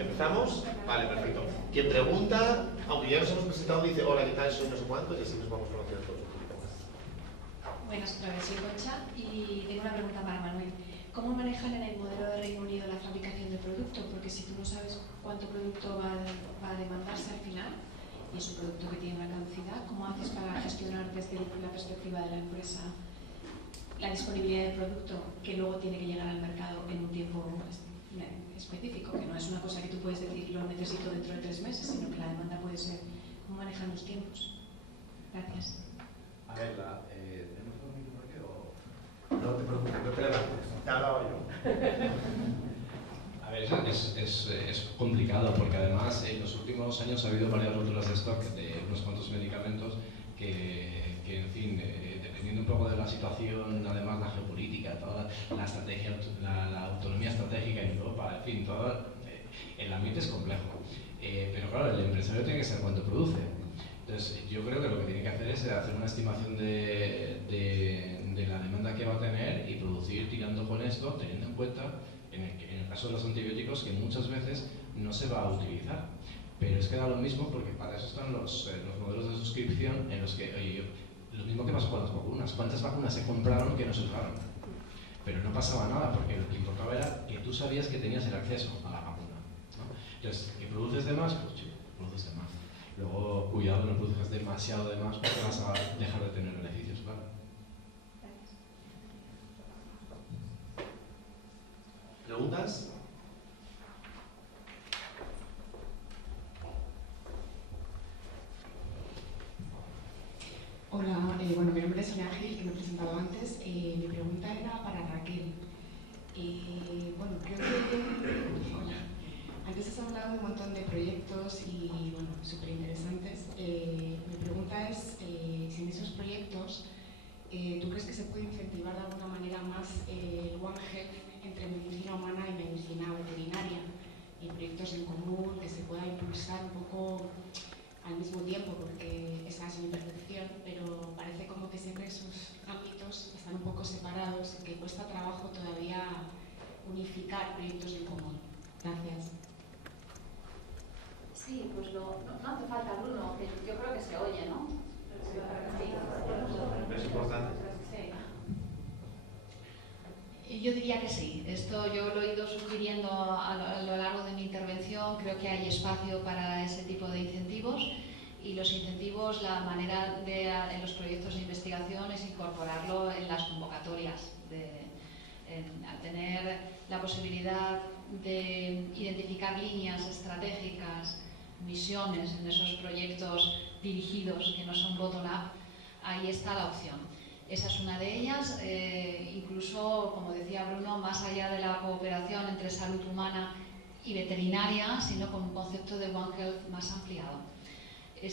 ¿Empezamos? Vale, perfecto. Quien pregunta, aunque ya nos hemos presentado, dice hola, ¿qué tal? Soy no sé cuántos y así nos vamos conociendo todos un poquito más. Buenas, otra vez soy Concha y tengo una pregunta para Manuel. ¿Cómo manejan en el modelo de Reino Unido la fabricación de producto? Porque si tú no sabes cuánto producto va a demandarse al final y es un producto que tiene una caducidad, ¿cómo haces para gestionar desde la perspectiva de la empresa la disponibilidad del producto que luego tiene que llegar al mercado en un tiempo específico? Que no es una cosa que tú puedes decir lo necesito dentro de 3 meses, sino que la demanda puede ser. ¿Cómo manejan los tiempos? Gracias. A ver, ¿tenemos un micro por aquí o...? No te preocupes, no te levantes, te he hablado yo. A ver, es complicado porque además en los últimos años ha habido varias roturas de stock de unos cuantos medicamentos que en fin, dependiendo un poco de la situación, además la geopolítica, toda la estrategia, la autonomía estratégica en Europa, en fin, todo el ambiente es complejo. Pero claro, el empresario tiene que saber cuánto produce. Entonces, yo creo que lo que tiene que hacer es hacer una estimación de la demanda que va a tener y producir tirando con esto, teniendo en cuenta, en el caso de los antibióticos, que muchas veces no se va a utilizar. Pero es que da lo mismo porque para eso están los modelos de suscripción en los que, oye, lo mismo que pasó con las vacunas. ¿Cuántas vacunas se compraron que no se usaron? Pero no pasaba nada porque lo que importaba era que tú sabías que tenías el acceso a la vacuna, ¿no? Entonces, ¿que produces de más? Pues sí, produces de más. Luego, cuidado, no produzcas demasiado de más porque vas a dejar de tener beneficios, claro. ¿Preguntas? Hola, bueno, mi nombre es Sonia Gil, que me he presentado antes. Mi pregunta era para Raquel. Bueno, creo que... Hola. Antes has hablado de un montón de proyectos y, bueno, súper interesantes. Mi pregunta es si en esos proyectos ¿tú crees que se puede incentivar de alguna manera más One Health entre medicina humana y medicina veterinaria? Y proyectos en común que se pueda impulsar un poco al mismo tiempo, porque esa es mi percepción, pero parece como que siempre esos ámbitos están un poco separados y que cuesta trabajo todavía unificar proyectos en común. Gracias. Sí, pues no hace falta, Bruno, que yo creo que se oye, ¿no? Sí. Es importante. Yo diría que sí. Esto yo lo he ido sugiriendo a lo largo de mi intervención. Creo que hay espacio para ese tipo de incentivos y los incentivos, la manera en los proyectos de investigación es incorporarlo en las convocatorias. Al tener la posibilidad de identificar líneas estratégicas, misiones en esos proyectos dirigidos que no son bottom-up, ahí está la opción. Esa es una de ellas, incluso, como decía Bruno, más allá de la cooperación entre salud humana y veterinaria, sino con un concepto de One Health más ampliado. En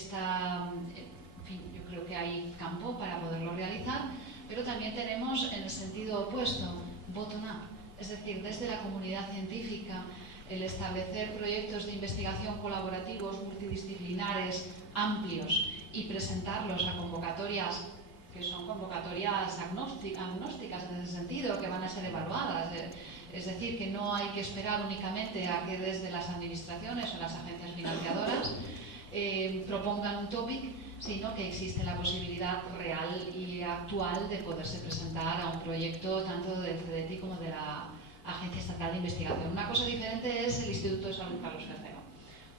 fin, yo creo que hay campo para poderlo realizar, pero también tenemos en el sentido opuesto, bottom-up, es decir, desde la comunidad científica, el establecer proyectos de investigación colaborativos, multidisciplinares, amplios y presentarlos a convocatorias que son convocatorias agnósticas en ese sentido, que van a ser evaluadas. Es decir, que no hay que esperar únicamente a que desde las administraciones o las agencias financiadoras propongan un topic, sino que existe la posibilidad real y actual de poderse presentar a un proyecto tanto del CDTI como de la Agencia Estatal de Investigación. Una cosa diferente es el Instituto de Salud Carlos III,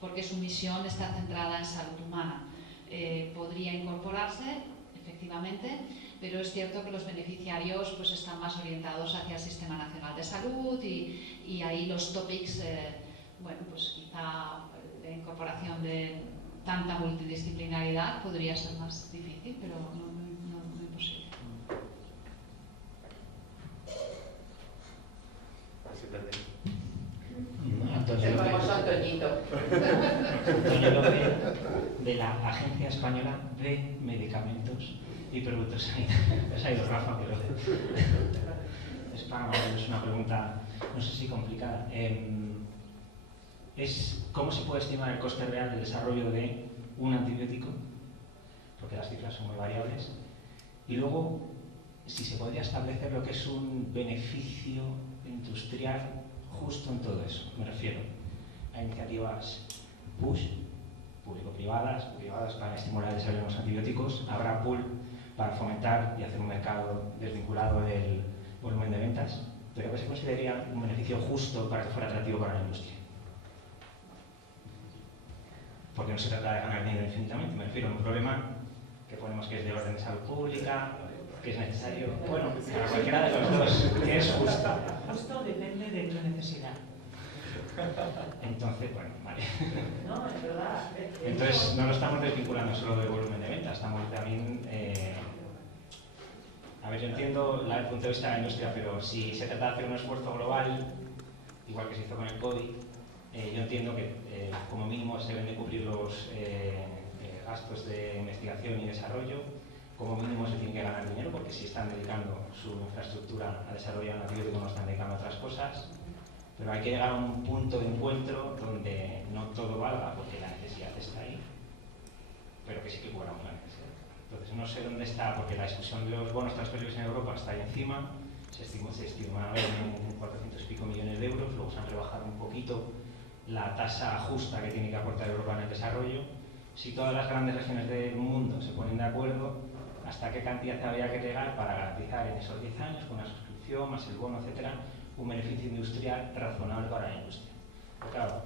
porque su misión está centrada en salud humana. Podría incorporarse, efectivamente, pero es cierto que los beneficiarios pues, están más orientados hacia el Sistema Nacional de Salud y ahí los topics, bueno, pues quizá la incorporación de tanta multidisciplinaridad podría ser más difícil, pero no imposible. Antonio López, de la Agencia Española de Medicamentos y Productos Sanitarios. Ha ido Rafa, pero es para Manuel, es una pregunta, no sé si complicada. ¿Cómo se puede estimar el coste real del desarrollo de un antibiótico? Porque las cifras son muy variables. Y luego, si se podría establecer lo que es un beneficio industrial justo en todo eso. Me refiero, Hay iniciativas push, público-privadas para estimular el desarrollo de los antibióticos. Habrá pull para fomentar y hacer un mercado desvinculado del volumen de ventas. Pero ¿qué se consideraría un beneficio justo para que fuera atractivo para la industria? Porque no se trata de ganar dinero infinitamente. Me refiero a un problema que ponemos que es de orden de salud pública, que es necesario. Bueno, para cualquiera de los dos, que es justo. Justo depende de tu necesidad. Entonces, bueno, vale. No, es verdad. Entonces, no lo estamos desvinculando solo del volumen de ventas, estamos también... A ver, yo entiendo el punto de vista de la industria, pero si se trata de hacer un esfuerzo global, igual que se hizo con el COVID, yo entiendo que como mínimo se deben de cubrir los gastos de investigación y desarrollo, como mínimo se tiene que ganar dinero, porque si están dedicando su infraestructura a desarrollar un antibiótico no están dedicando a otras cosas, pero hay que llegar a un punto de encuentro donde no todo valga, porque la necesidad está ahí, pero que sí que cubramos la necesidad. Entonces no sé dónde está, porque la discusión de los bonos transferibles en Europa está ahí encima, se estima en 400 y pico millones de euros, luego se han rebajado un poquito la tasa justa que tiene que aportar Europa en el desarrollo. Si todas las grandes regiones del mundo se ponen de acuerdo, ¿hasta qué cantidad habría que llegar para garantizar en esos 10 años, con una suscripción, más el bono, etcétera, un beneficio industrial razonable para la industria? Pero claro,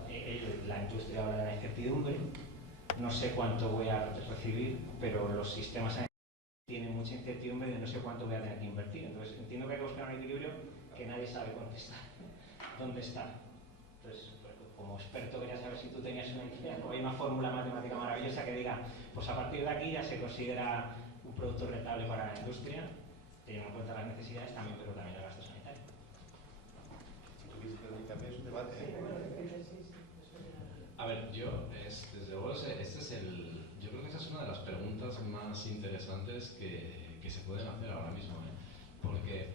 la industria habla de la incertidumbre, no sé cuánto voy a recibir, pero los sistemas tienen mucha incertidumbre de no sé cuánto voy a tener que invertir. Entonces entiendo que hay que buscar un equilibrio que nadie sabe dónde está. Entonces, como experto quería saber si tú tenías una idea, o hay una fórmula matemática maravillosa que diga, pues a partir de aquí ya se considera un producto rentable para la industria, teniendo en cuenta las necesidades también, pero también el gasto sanitario. También es un debate. A ver, desde luego, yo creo que esa es una de las preguntas más interesantes que se pueden hacer ahora mismo, ¿eh? Porque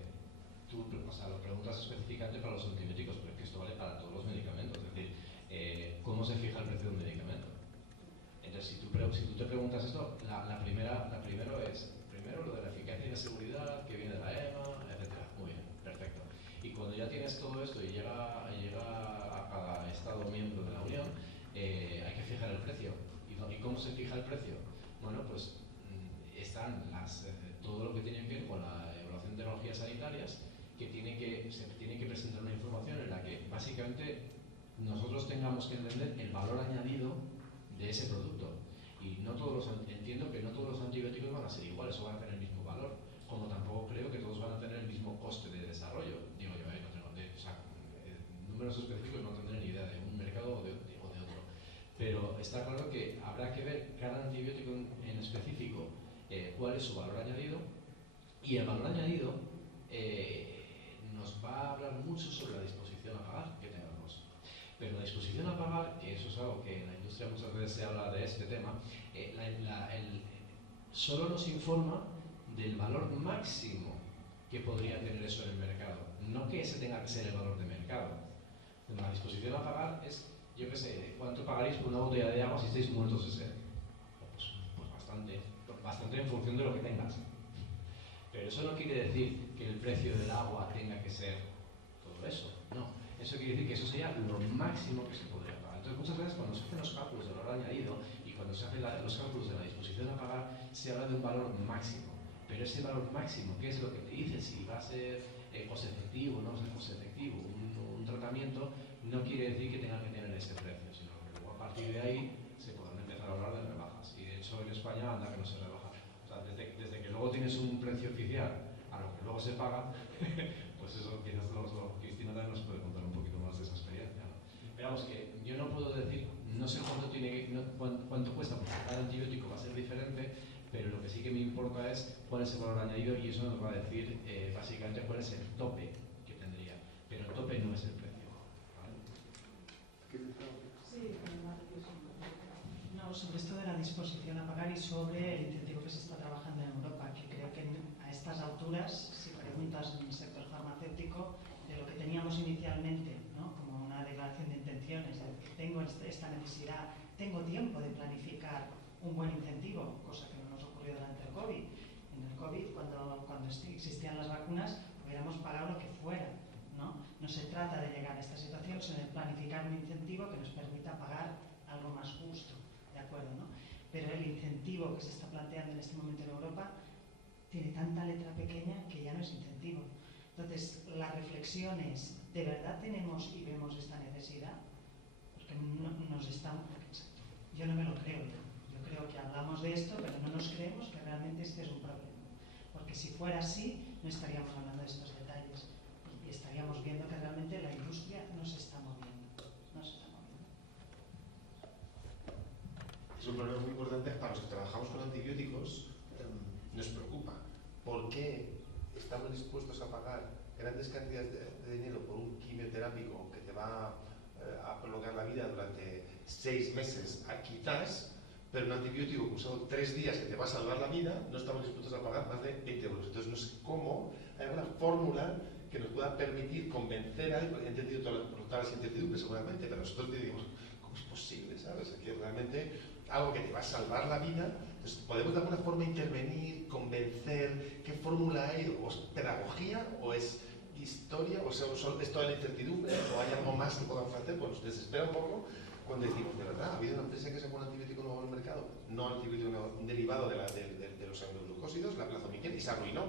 tú, lo preguntas específicamente para los antibióticos, pero es que esto vale para todos los medicamentos. Es decir, ¿cómo se fija el precio de un medicamento? Entonces, si tú te preguntas esto, primero es lo de la eficacia y la seguridad que viene de la EMA, etc. Muy bien, perfecto. Y cuando ya tienes todo esto y llega a cada Estado miembro de la Unión, hay que fijar el precio. ¿Y cómo se fija el precio? Bueno, pues están todo lo que tiene que ver con la evaluación de tecnologías sanitarias, se tiene que presentar una información en la que básicamente nosotros tengamos que entender el valor añadido de ese producto. Y entiendo que no todos los antibióticos van a ser iguales o van a tener el mismo valor, como tampoco creo que todos van a tener el mismo coste de desarrollo. Digo yo, números específicos no tendré ni idea de un mercado o de otro. Pero está claro que habrá que ver cada antibiótico en específico cuál es su valor añadido, y el valor añadido nos va a hablar mucho sobre la disposición a pagar que tengamos. Pero la disposición a pagar, que eso es algo que en la industria muchas veces se habla de este tema, solo nos informa del valor máximo que podría tener eso en el mercado, no que ese tenga que ser el valor de mercado. La disposición a pagar es, yo qué sé, ¿cuánto pagaréis por una botella de agua si estáis muertos de sed? Pues bastante en función de lo que tengas. Pero eso no quiere decir que el precio del agua tenga que ser todo eso, no. Eso quiere decir que eso sería lo máximo que se podría pagar. Entonces, muchas veces cuando se hacen los cálculos del valor añadido y cuando se hacen los cálculos de la disposición a pagar, se habla de un valor máximo. Pero ese valor máximo, ¿qué es lo que te dice? Si va a ser coste efectivo o no va a ser coste efectivo, un tratamiento, no quiere decir que tenga que tener ese precio, sino que luego a partir de ahí se podrán empezar a hablar de rebajas. Y de hecho en España anda que no se rebaja. O sea, desde que luego tienes un precio oficial a lo que luego se paga, pues eso quizás Cristina también nos puede contar un poquito más de esa experiencia, ¿no? Pero vamos, que yo no puedo decir, no sé cuánto cuesta, porque cada antibiótico va a ser diferente, pero lo que sí que me importa es cuál es el valor añadido, y eso nos va a decir básicamente cuál es el tope que tendría. Pero el tope no es el precio, ¿vale? Sí, no, sobre esto de la disposición a pagar y sobre el incentivo que se está trabajando en Europa, que creo que a estas alturas, si preguntas en el sector farmacéutico, de lo que teníamos inicialmente, ¿no? Como una declaración de intenciones, de que tengo esta necesidad, tengo tiempo de planificar un buen incentivo, cosa que no nos ocurrió durante el COVID. En el COVID, cuando existían las vacunas, hubiéramos pagado lo que fuera. ¿no? No se trata de llegar a esta situación, sino de planificar un incentivo que nos permita pagar algo más justo, ¿de acuerdo? ¿No? Pero el incentivo que se está planteando en este momento en Europa tiene tanta letra pequeña que ya no es incentivo. Entonces, la reflexión es, ¿de verdad tenemos y vemos esta necesidad? Porque yo no me lo creo. Yo creo que hablamos de esto, pero no nos creemos que realmente este es un problema. Porque si fuera así, no estaríamos hablando de estos detalles. Y estaríamos viendo que realmente la industria no se está moviendo. No se está moviendo. Es un problema muy importante para los que trabajamos con antibióticos. Nos preocupa. ¿Por qué estamos dispuestos a pagar grandes cantidades de dinero por un quimioterápico que te va a prolongar la vida durante 6 meses, quizás, pero un antibiótico que usado 3 días que te va a salvar la vida, no estamos dispuestos a pagar más de 20 euros? Entonces no sé cómo hay una fórmula que nos pueda permitir convencer a alguien, he entendido todas las incertidumbres seguramente, pero nosotros decimos, ¿cómo es posible? ¿Sabes? Que realmente algo que te va a salvar la vida, entonces podemos de alguna forma intervenir, convencer, ¿qué fórmula hay? ¿O es pedagogía? ¿O es historia? ¿O es toda la incertidumbre? ¿O hay algo más que podamos hacer? Pues nos desespera un poco cuando decimos, de verdad, ha habido una empresa que sacó un antibiótico nuevo en el mercado, no antibiótico nuevo, un derivado de los aminoglucósidos, la plazomicina, y se arruinó.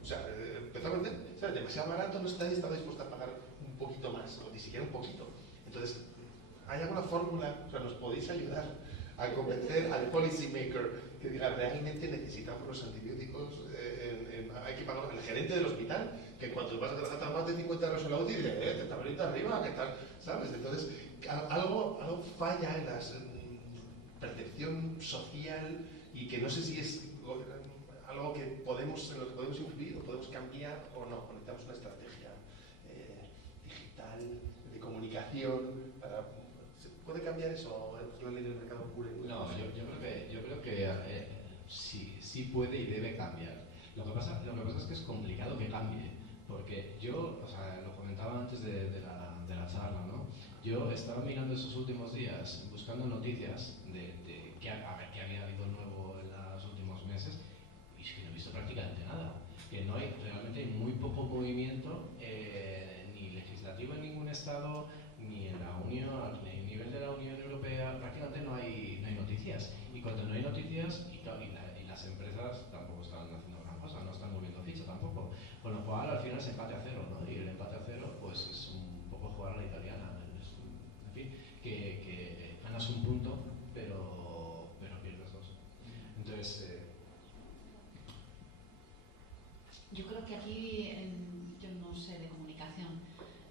O sea, empezó a vender, ¿sabes? Demasiado barato, no está, estaba dispuesto a pagar un poquito más, o ni siquiera un poquito. Entonces, ¿hay alguna fórmula? O sea, ¿nos podéis ayudar a convencer al policy maker que diga, realmente necesitamos los antibióticos? Hay que pagar al gerente del hospital, que cuando vas a trabajar más de 50 euros en la UTI, dice, te está veniendo arriba, ¿qué tal? ¿Sabes? Entonces, algo falla en la percepción social, y que no sé si es algo que en lo que podemos influir o podemos cambiar o no. Necesitamos una estrategia digital, de comunicación. ¿Se puede cambiar eso o es la ley del mercado pura y dura? No, yo creo que sí puede y debe cambiar. Lo que pasa es que es complicado que cambie, porque yo, o sea, lo comentaba antes de la charla, ¿no? Yo estaba mirando esos últimos días, buscando noticias de qué había habido nuevo en los últimos meses, y es que no he visto prácticamente nada. Que no hay, realmente hay muy poco movimiento, ni legislativo en ningún estado, ni en la Unión, ni a nivel de la Unión Europea, prácticamente no hay noticias. Y cuando no hay noticias, y las empresas tampoco están haciendo gran cosa, no están moviendo ficha tampoco. Con lo cual, al final es empate a cero, ¿no? Y el empate a cero, pues es un poco jugar a la italiana. En fin, que ganas un punto, pero pierdes 2. Entonces, yo creo que aquí, yo no sé de comunicación,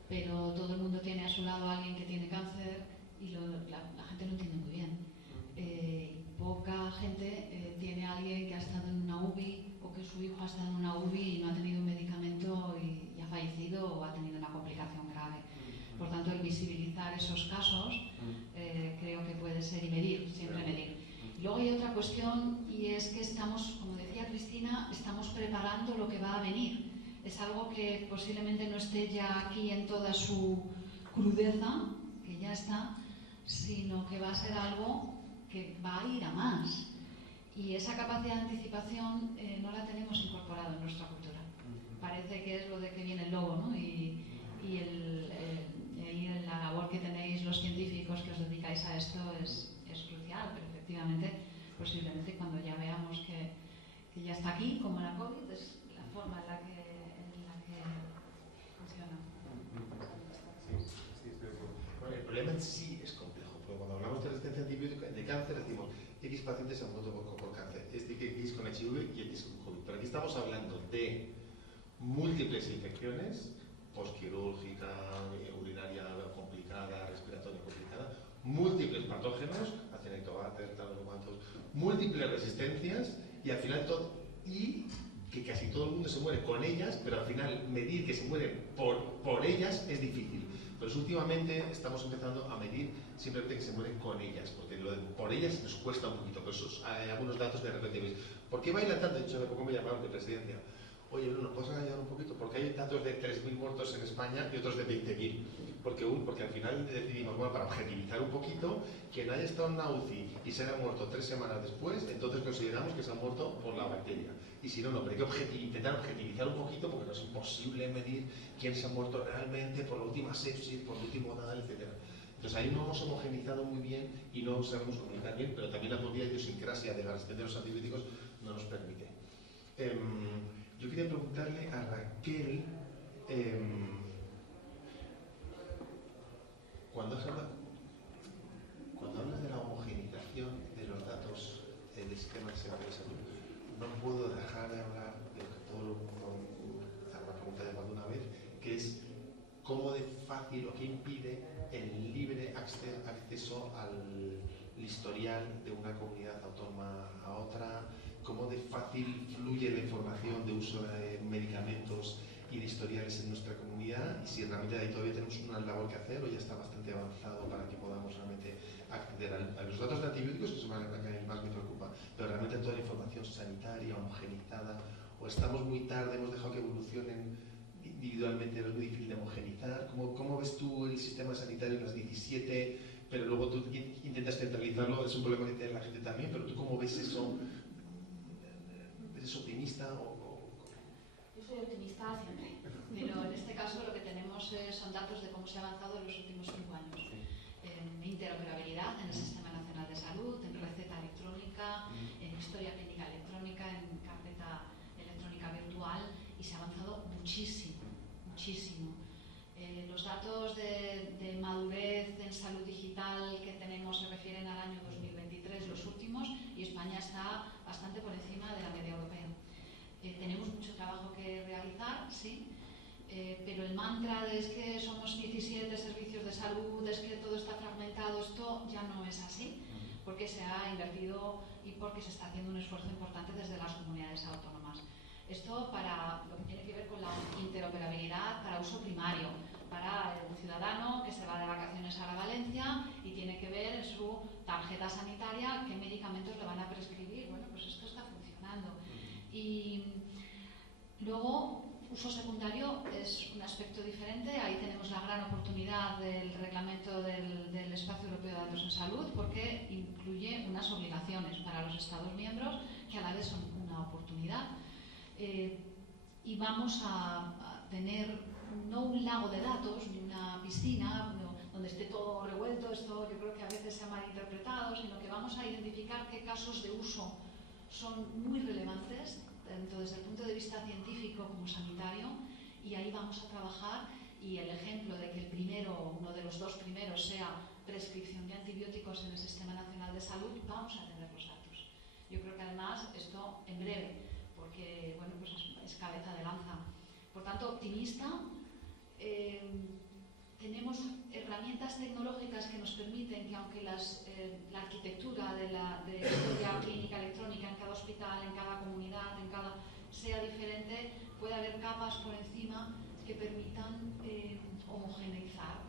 pero todo el mundo tiene a su lado a alguien que tiene cáncer y la gente lo entiende muy bien. Poca gente tiene a alguien que ha estado en una UBI o que su hijo ha estado en una UBI y no ha tenido un medicamento y ha fallecido o ha tenido una complicación grave. Por tanto, el visibilizar esos casos creo que puede ser, y medir, siempre medir. Luego hay otra cuestión, y es que estamos, como decía Cristina, estamos preparando lo que va a venir. Es algo que posiblemente no esté ya aquí en toda su crudeza, que ya está, sino que va a ser algo que va a ir a más. Y esa capacidad de anticipación no la tenemos incorporada en nuestra cultura. Parece que es lo de que viene el lobo, ¿no? Y la labor que tenéis los científicos que os dedicáis a esto es crucial, pero efectivamente, posiblemente cuando ya veamos que ya está aquí, como la COVID, es la forma en la que funciona. Sí, estoy de acuerdo. Bueno, el problema en sí es complejo, porque cuando hablamos de resistencia antibiótica, de cáncer, decimos X pacientes han muerto por cáncer, X con HIV y X con COVID. Pero aquí estamos hablando de múltiples infecciones, postquirúrgica, urinaria complicada, respiratoria complicada, múltiples patógenos, acinetobacter, tal, no cuantos, múltiples resistencias, y al final todo, y que casi todo el mundo se muere con ellas, pero al final medir que se mueren por ellas es difícil. Pero últimamente estamos empezando a medir simplemente que se mueren con ellas, porque lo de por ellas nos cuesta un poquito, pero hay algunos datos de repente veis. ¿Por qué bailan tanto? De hecho, hace poco me llamaron de presidencia Oye, Bruno, ¿puedes ayudar un poquito? Porque hay datos de 3.000 muertos en España y otros de 20.000. Porque al final decidimos, bueno, para objetivizar un poquito, quien haya estado en una UCI y se haya muerto 3 semanas después, entonces consideramos que se ha muerto por la bacteria. Y si no, pero hay que intentar objetivizar un poquito porque no es imposible medir quién se ha muerto realmente por la última sepsis, por el último tal, etc. Entonces ahí no hemos homogeneizado muy bien y no sabemos comunicar bien, pero también la propia idiosincrasia de la resistencia de los antibióticos no nos permite. Yo quería preguntarle a Raquel, cuando hablas de la homogeneización de los datos del sistema de seguridad de salud, no puedo dejar de hablar de lo que todo el mundo, la pregunta de más de una vez, que es cómo de fácil o qué impide el libre acceso al historial de una comunidad autónoma a otra, cómo de fácil fluye la información de uso de medicamentos y de historiales en nuestra comunidad, y si realmente ahí todavía tenemos una labor que hacer o ya está bastante avanzado para que podamos realmente acceder a los datos de antibióticos, que es la que más me preocupa, pero realmente toda la información sanitaria homogenizada, o estamos muy tarde, hemos dejado que evolucionen individualmente, es muy difícil de homogenizar. ¿Cómo ves tú el sistema sanitario en las 17, pero luego tú intentas centralizarlo? Es un problema que tiene la gente también, pero tú ¿cómo ves eso? ¿Eres optimista Yo soy optimista siempre, pero en este caso lo que tenemos son datos de cómo se ha avanzado en los últimos 5 años. En interoperabilidad en el Sistema Nacional de Salud, en receta electrónica, en historia clínica electrónica, en carpeta electrónica virtual, y se ha avanzado muchísimo, muchísimo. Los datos de madurez en salud digital que tenemos se refieren al año 2023, los últimos, y España está bastante por encima de la media europea. Tenemos mucho trabajo que realizar, sí, pero el mantra de es que somos 17 servicios de salud, es que todo está fragmentado, esto ya no es así, porque se ha invertido y porque se está haciendo un esfuerzo importante desde las comunidades autónomas. Esto para lo que tiene que ver con la interoperabilidad para uso primario, para un ciudadano que se va de vacaciones a la Valencia y tiene que ver en su tarjeta sanitaria qué medicamentos le van a prescribir. Bueno, pues esto está funcionando. Y luego, uso secundario es un aspecto diferente. Ahí tenemos la gran oportunidad del reglamento del Espacio Europeo de Datos en Salud, porque incluye unas obligaciones para los Estados miembros que a la vez son una oportunidad. Y vamos a tener no un lago de datos ni una piscina donde esté todo revuelto. Esto yo creo que a veces se ha malinterpretado, sino que vamos a identificar qué casos de uso son muy relevantes, tanto desde el punto de vista científico como sanitario, y ahí vamos a trabajar. Y el ejemplo de que el primero, uno de los dos primeros, sea prescripción de antibióticos en el Sistema Nacional de Salud, vamos a tener los datos. Yo creo que además esto en breve, porque bueno, pues es cabeza de lanza. Por tanto, optimista. Tenemos herramientas tecnológicas que nos permiten que, aunque la arquitectura de historia clínica electrónica en cada hospital, en cada comunidad, sea diferente, puede haber capas por encima que permitan homogeneizar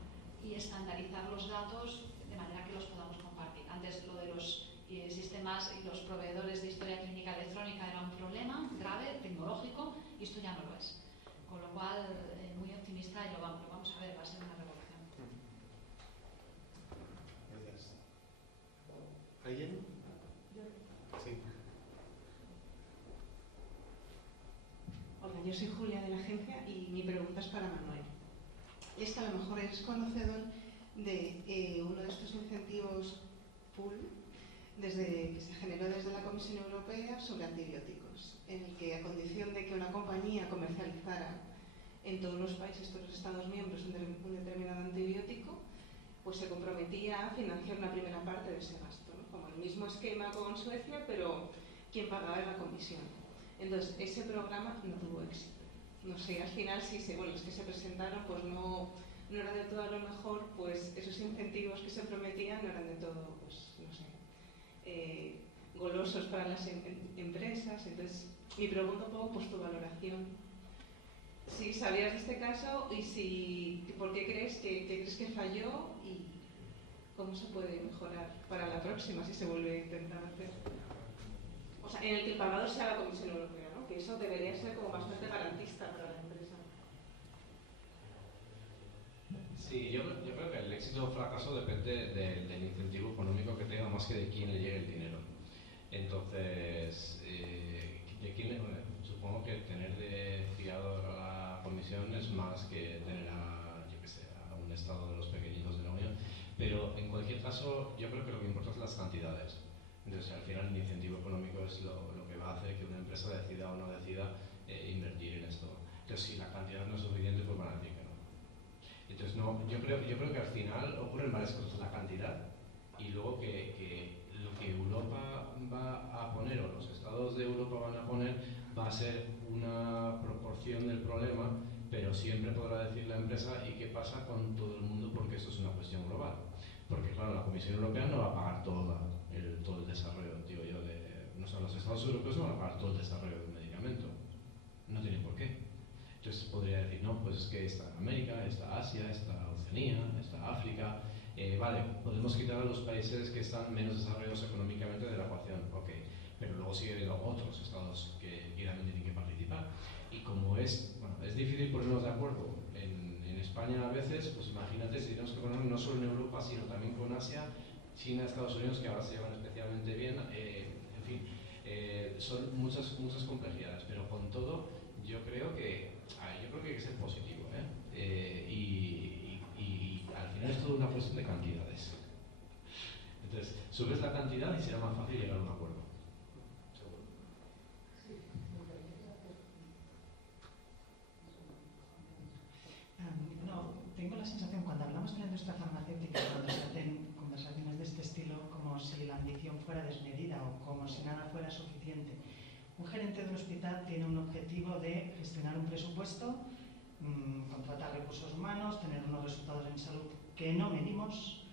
y estandarizar los datos de manera que los podamos compartir. Antes lo de los sistemas y los proveedores de historia clínica electrónica era un problema grave, tecnológico, y esto ya no lo es. Con lo cual, muy optimista, y lo vamos a ver, va a ser una revolución. Gracias. ¿Alguien? Sí. Hola, yo soy Julia de la agencia y mi pregunta es para Manuel. Y es que a lo mejor eres conocedor de uno de estos incentivos pool que se generó desde la Comisión Europea sobre antibióticos, en el que a condición de que una compañía comercializara en todos los países, todos los Estados miembros, un determinado antibiótico, pues se comprometía a financiar una primera parte de ese gasto, ¿no? Como el mismo esquema con Suecia, pero quien pagaba era la Comisión. Entonces, ese programa no tuvo éxito. No sé, al final los que se presentaron pues no eran de todo a lo mejor, pues esos incentivos que se prometían no eran de todo, pues no sé, golosos para las empresas. Entonces, me pregunto un poco pues tu valoración. Si sabías de este caso y por qué crees que falló y cómo se puede mejorar para la próxima si se vuelve a intentar hacer. O sea, en el que el pagador sea la Comisión Europea, ¿no? Que eso debería ser como bastante garantizado. para la empresa. Sí, yo creo que el éxito o fracaso depende del incentivo económico que tenga más que de quién le llegue el dinero. Entonces, supongo que tener de fiador a la Comisión es más que tener a, yo que sé, a un Estado de los pequeñitos de la Unión. Pero en cualquier caso, yo creo que lo que importa es las cantidades. Entonces, al final, el incentivo económico es lo que va a hacer que una empresa decida o no decida invertir en esto. Entonces, si la cantidad no es suficiente, pues van a decir que no. Entonces, no, yo creo que al final ocurren varias cosas. La cantidad y luego que lo que Europa va a poner o los estados de Europa van a poner va a ser una proporción del problema, pero siempre podrá decir la empresa y qué pasa con todo el mundo porque esto es una cuestión global. Porque claro, la Comisión Europea no va a pagar todo el desarrollo, digo yo, no sé, los estados europeos no van a pagar todo el desarrollo de un medicamento. No tiene por qué. Entonces podría decir, no, pues es que está América, está Asia, está Oceanía, está África. Vale, podemos quitar a los países que están menos desarrollados económicamente de la ecuación, ok, pero luego sigue habiendo otros estados que también tienen que participar. Y como es difícil ponernos de acuerdo en España a veces, pues imagínate si tenemos que ponernos no solo en Europa, sino también con Asia, China, Estados Unidos, que ahora se llevan especialmente bien, en fin, son muchas complejidades, pero con todo yo creo que hay que ser positivo, y al final es todo una cuestión de cantidades. Entonces, subes la cantidad y será más fácil llegar a un acuerdo. Seguro. No, tengo la sensación, cuando hablamos de la industria farmacéutica, cuando se hacen conversaciones de este estilo, como si la ambición fuera desmedida o como si nada fuera suficiente. Un gerente de un hospital tiene un objetivo de gestionar un presupuesto, contratar recursos humanos, tener unos resultados en salud que no medimos,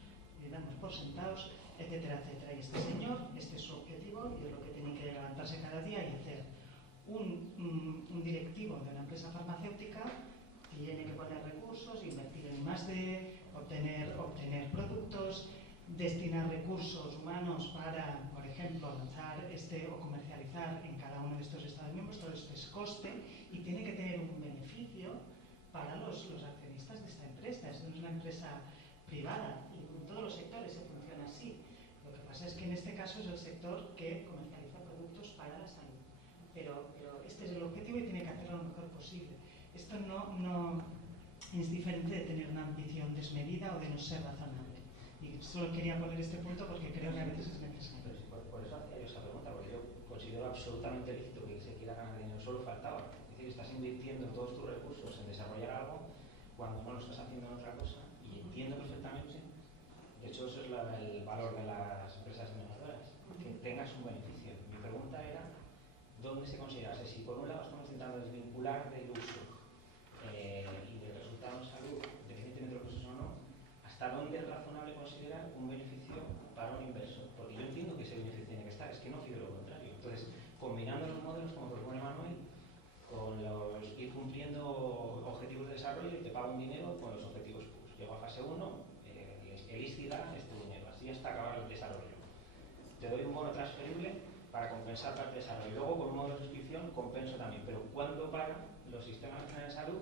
damos por sentados, etcétera, etcétera. Y este señor, este es su objetivo y es lo que tiene que levantarse cada día y hacer. Un directivo de una empresa farmacéutica tiene que poner recursos, invertir en +D, obtener productos, destinar recursos humanos para, por ejemplo, lanzar o comercializar en cada uno de estos Estados miembros. Todo esto es coste y tiene que tener un beneficio para los accionistas de esta empresa. Esto no es una empresa privada y en todos los sectores se funciona así. Lo que pasa es que en este caso es el sector que comercializa productos para la salud. Pero este es el objetivo y tiene que hacerlo lo mejor posible. Esto no es diferente de tener una ambición desmedida o de no ser razonable. Y solo quería poner este punto porque creo que a veces es necesario. Pero por eso hacía yo esa pregunta, porque yo considero absolutamente lícito que se quiera ganar dinero, solo faltaba. Es decir, estás invirtiendo todos tus recursos en desarrollar algo cuando no lo estás haciendo en otra cosa. Y entiendo perfectamente, de hecho eso es el valor de las empresas innovadoras, que tengas un beneficio. Mi pregunta era, ¿dónde se considera? Si por un lado estamos intentando desvincular del uso y del resultado en salud, independientemente de los recursos o no, ¿hasta dónde es razonable considerar un beneficio para un inversor? Porque yo entiendo que ese beneficio tiene que estar, es que no pido lo contrario. Entonces, combinando los modelos, como propone Manuel, con ir cumpliendo objetivos de desarrollo y te pago un dinero con los objetivos PUS. Llego a fase 1, elícida este dinero, así hasta acabar el desarrollo. Te doy un bono transferible para compensar parte de desarrollo. Luego, con un modo de suscripción, compenso también. Pero ¿cuándo paran los sistemas nacionales de salud?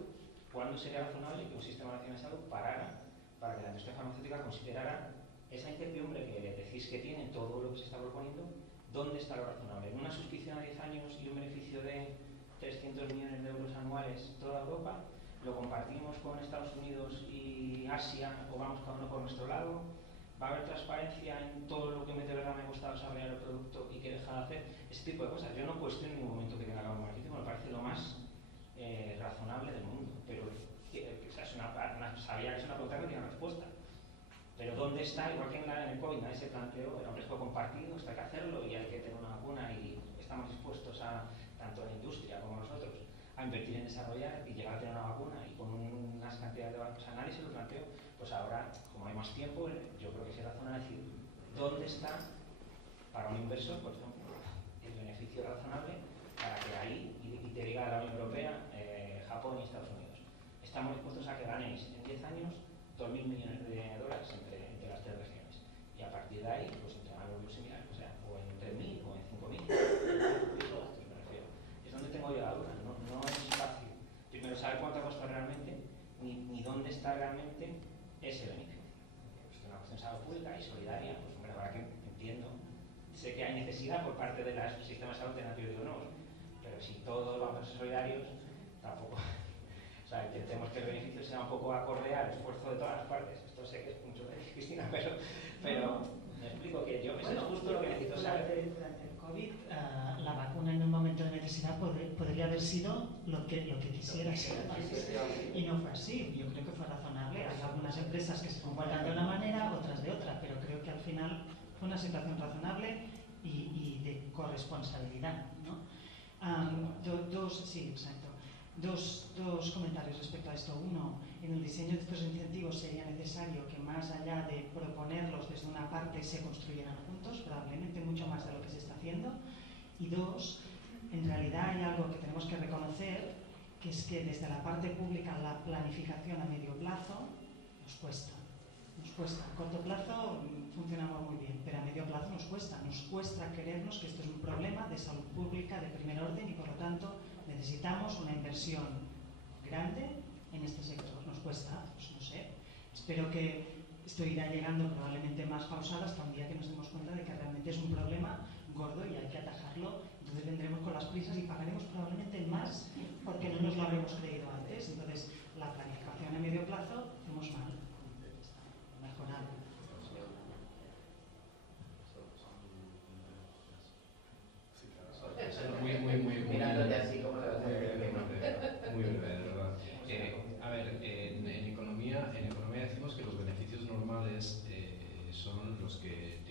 ¿Cuándo sería razonable que un sistema nacional de salud parara para que la industria farmacéutica considerara esa incertidumbre que decís que tiene todo lo que se está proponiendo? ¿Dónde está lo razonable? ¿En una suscripción a 10 años y un beneficio de 300 millones de euros anuales toda Europa? ¿Lo compartimos con Estados Unidos y Asia o vamos cada uno por nuestro lado? ¿Va a haber transparencia en todo lo que me ha costado desarrollar el producto y que deja de hacer? Ese tipo de cosas. Yo no cuestiono en ningún momento que tenga que haber un marketing, me parece lo más razonable del mundo. Pero sabía que es una pregunta que no tiene respuesta. Pero ¿dónde está? Igual que en el COVID nadie se planteó, era un riesgo compartido, esto hay que hacerlo y hay que tener una vacuna y estamos dispuestos tanto en la industria como nosotros, a invertir en desarrollar y llegar a tener una vacuna y con unas cantidades de bancos. Nadie se lo planteó. Pues ahora, como hay más tiempo, yo creo que sí es razonable decir dónde está para un inversor, por ejemplo, el beneficio razonable para que ahí, y te diga la Unión Europea, Japón y Estados Unidos, estamos dispuestos a que ganéis en 10 años 2.000 millones de dólares entre las 3 regiones. Y a partir de ahí, pues entre algo similar, o sea, o en 3.000 o en 5.000. Es donde tengo yo la duda, no es fácil. Yo dónde está realmente ese beneficio. Pues una cuestión de salud pública y solidaria, pues hombre, ahora que entiendo, sé que hay necesidad por parte del sistema de salud de antibióticos, pero si todos vamos a ser solidarios, tampoco. O sea, intentemos que el beneficio sea un poco acorde al esfuerzo de todas las partes. Esto sé que es mucho de Cristina, pero me explico que yo es justo lo que necesito saber. Durante el COVID, la vacuna en un momento de necesidad podría haber sido lo que quisiera ser. Y no fue así. Yo creo que fue razonable. Hay algunas empresas que se comportan de una manera, otras de otra, pero creo que al final fue una situación razonable y de corresponsabilidad, ¿no? Sí, exacto. Dos comentarios respecto a esto. Uno, en el diseño de estos incentivos sería necesario que más allá de proponerlos desde una parte se construyeran juntos, probablemente mucho más de lo que se está haciendo. Y dos, en realidad hay algo que tenemos que reconocer, que es que desde la parte pública la planificación a medio plazo nos cuesta. A corto plazo funcionamos muy bien, pero a medio plazo nos cuesta creernos que esto es un problema de salud pública de primer orden y por lo tanto necesitamos una inversión grande en este sector. Nos cuesta, pues no sé, espero que esto irá llegando probablemente más pausado hasta un día que nos demos cuenta de que realmente es un problema gordo y hay que atajarlo. Entonces vendremos con las prisas y pagaremos probablemente más porque no nos lo habremos creído antes. Entonces la planificación a medio plazo hacemos mal. Mejorable. Muy mirándote así como la muy breve, de verdad. A ver, en economía decimos que los beneficios normales son los que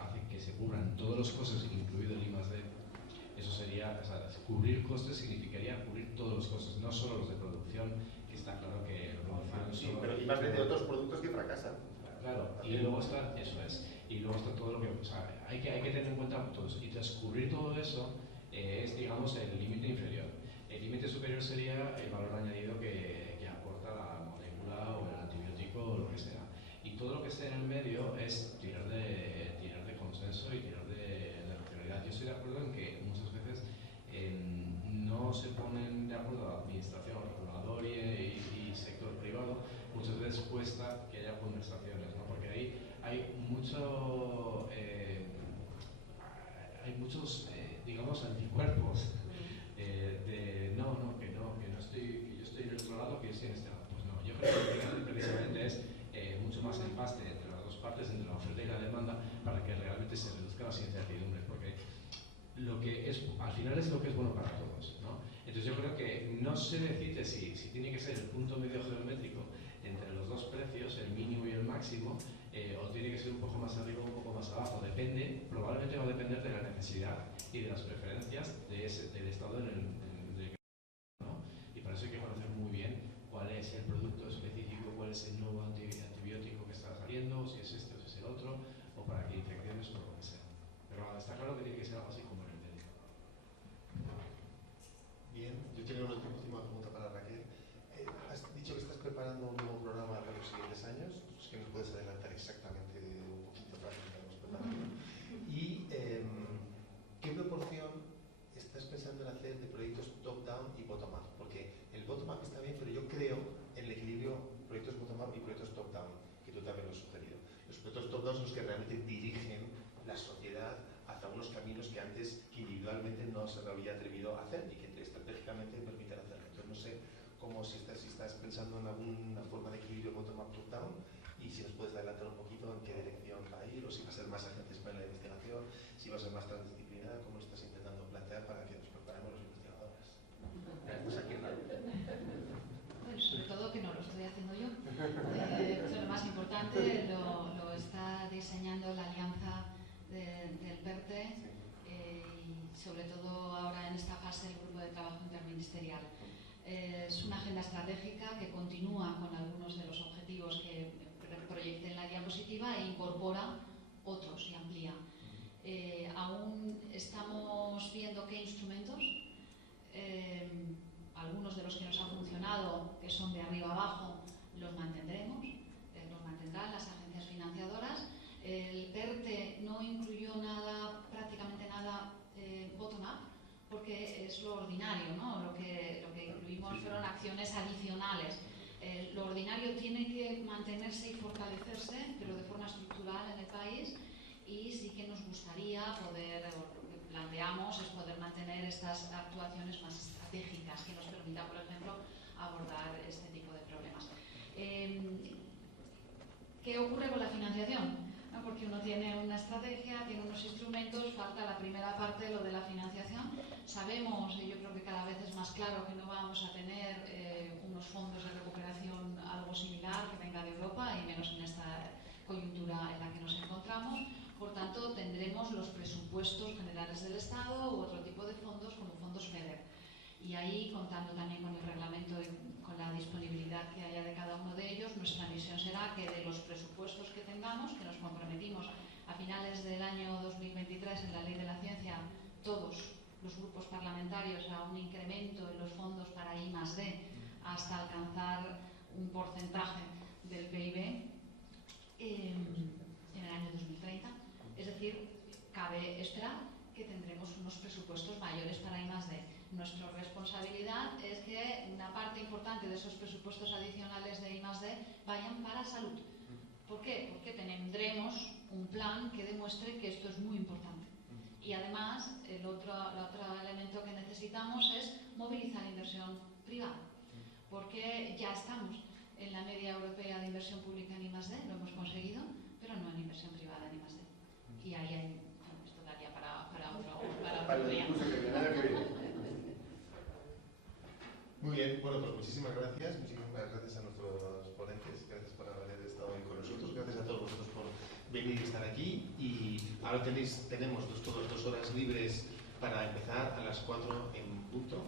hacen que se cubran todos los costes, incluido el I+D. Eso sería, o sea, cubrir costes significaría cubrir todos los costes, no solo los de producción, que está claro que producción sí, solo, pero I+D de otros productos que fracasan. Claro, y luego está, eso es, y luego está todo lo que, o sea, hay que tener en cuenta todos, y tras cubrir todo eso es, digamos, el límite inferior. El límite superior sería el valor añadido que aporta la molécula o el antibiótico o lo que sea. Y todo lo que esté en el medio es tirar de consenso y tirar de racionalidad. Yo estoy de acuerdo en que muchas veces no se ponen de acuerdo la administración, el regulador y sector privado. Muchas veces cuesta que haya conversaciones, ¿no? Porque ahí hay muchos digamos, anticuerpos de que yo estoy en el otro lado, que yo estoy en este lado. Pues no, yo creo que precisamente es mucho más empaste entre las dos partes, entre la oferta y la demanda, para que realmente se reduzcan las incertidumbres, porque lo que es, al final es lo que es bueno para todos, ¿no? Entonces yo creo que no se decide si tiene que ser el punto medio geométrico entre los dos precios, el mínimo y el máximo, o tiene que ser un poco más arriba o un poco más abajo. Depende, probablemente va a depender de la necesidad y de las preferencias del estado en el que, ¿no? Y para eso hay que conocer muy bien cuál es el producto específico, cuál es el nuevo antibiótico que está saliendo, o si es este o si es el otro, o para qué infecciones o lo que sea. Pero está claro que tiene que ser algo así como el médico. Bien, yo tengo una última pregunta para Raquel. Has dicho que estás preparando un nuevo programa para los siguientes años. Es que nos puedes adelantar exactamente un poquito para que lo estamos preparando. ¿Y qué proporción estás pensando en hacer de proyectos top-down y bottom-up? Porque el bottom-up está bien, pero yo creo en el equilibrio proyectos bottom-up y proyectos top-down, que tú también lo has sugerido. Los proyectos top-down son los que realmente dirigen la sociedad hacia unos caminos que antes individualmente no se había atrevido a hacer y que estratégicamente permiten hacerlo. Entonces no sé si estás pensando en alguna forma de equilibrio bottom-up, top-down, y si nos puedes adelantar un poquito en qué dirección va a ir, o si va a ser más agentes para la investigación, si va a ser más transdisciplinar, cómo lo estás intentando plantear para que nos preparemos los investigadores. Pues aquí bueno, sobre todo que no lo estoy haciendo yo. Eso es lo más importante, lo está diseñando la alianza del PERTE y sobre todo ahora en esta fase el grupo de trabajo interministerial. Es una agenda estratégica que continúa con algunos de los objetivos que proyecté en la diapositiva e incorpora otros y amplía. Aún estamos viendo qué instrumentos, algunos de los que nos han funcionado, que son de arriba abajo, los mantendremos, los mantendrán las agencias financiadoras. El PERTE no incluyó prácticamente nada bottom-up, porque es lo ordinario, ¿no? Lo que incluimos fueron acciones adicionales. Lo ordinario tiene que mantenerse y fortalecerse, pero de forma estructural en el país, y sí que nos gustaría poder, o lo que planteamos es poder mantener estas actuaciones más estratégicas que nos permitan, por ejemplo, abordar este tipo de problemas. ¿Qué ocurre con la financiación? ¿No? Porque uno tiene una estrategia, tiene unos instrumentos, falta la primera parte, lo de la financiación. Sabemos, y yo creo que cada vez es más claro, que no vamos a tener unos fondos de recuperación algo similar que venga de Europa, y menos en esta coyuntura en la que nos encontramos. Por tanto, tendremos los presupuestos generales del Estado u otro tipo de fondos como fondos FEDER. Y ahí, contando también con el reglamento y con la disponibilidad que haya de cada uno de ellos, nuestra misión será que de los presupuestos que tengamos, que nos comprometimos a finales del año 2023 en la Ley de la Ciencia, todos los grupos parlamentarios, a un incremento en los fondos para I+D hasta alcanzar un porcentaje del PIB en el año 2030. Es decir, cabe esperar que tendremos unos presupuestos mayores para I+D. Nuestra responsabilidad es que una parte importante de esos presupuestos adicionales de I+D vayan para salud. ¿Por qué? Porque tendremos un plan que demuestre que esto es muy importante. Y además, el otro elemento que necesitamos es movilizar inversión privada, porque ya estamos en la media europea de inversión pública en I+D, lo hemos conseguido, pero no en inversión privada en I+D. Y ahí hay, bueno, esto daría para otro día. Muy bien, bueno, pues muchísimas gracias a nuestros ponentes, gracias por haber estado hoy con nosotros, gracias a todos vosotros por venir y estar aquí, y ahora tenemos todas 2 horas libres para empezar a las 4 en punto.